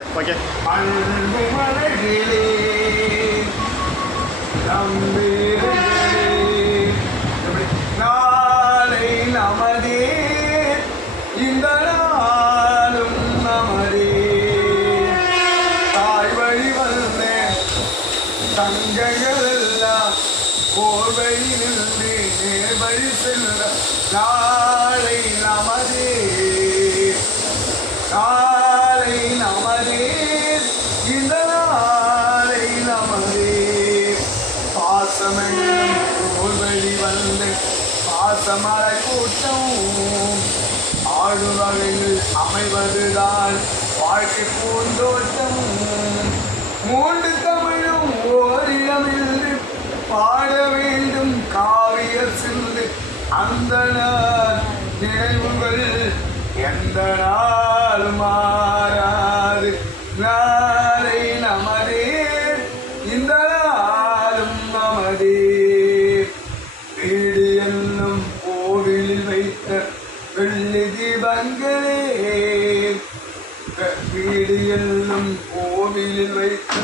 Okay. அன்பு மலர்களே நம்பீர்களே நாளை நமதே இந்த நாளும் நமதே தாய் வழி வந்த தங்கங்கள் எல்லாம் ஓர் வழி நின்று நேர் வழி செல்ல நாளை நமதே நாளை நமதே இந்த நாளை நமதே பாசமென்னும் ஓர் வழி வந்து பாசமலை கூட்டம் ஆடும் வகையில் அமைவதுதான் வாழ்க்கை பூந்தோட்டம் மூன்று தமிழும் ஓரிடமில்லை பாட வேண்டும் காவிய சிந்து அந்த நாள் நினைவுகள் எந்த நாளும் மாறாது நாளை நமதே இந்த நாளும் நமதே வீடு என்னும் கோவிலில் வைத்த வெள்ளி தீபங்களே வீடு என்னும் கோவிலில் வைத்த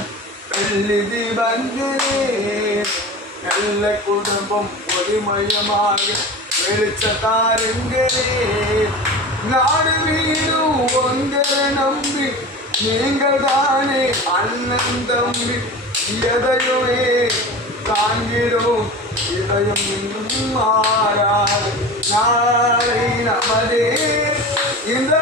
வெள்ளி தீபங்களே நல்ல குடும்பம் ஒளிமயமாக வெளிச்சத்தாருங்களே நாடு வீடு உங்களை நம்பி நீங்கள் தானே அண்ணன் தம்பி எதையுமே தாங்கிடும் இதயம் இன்னும் மாறாது நாளை நமதே இந்த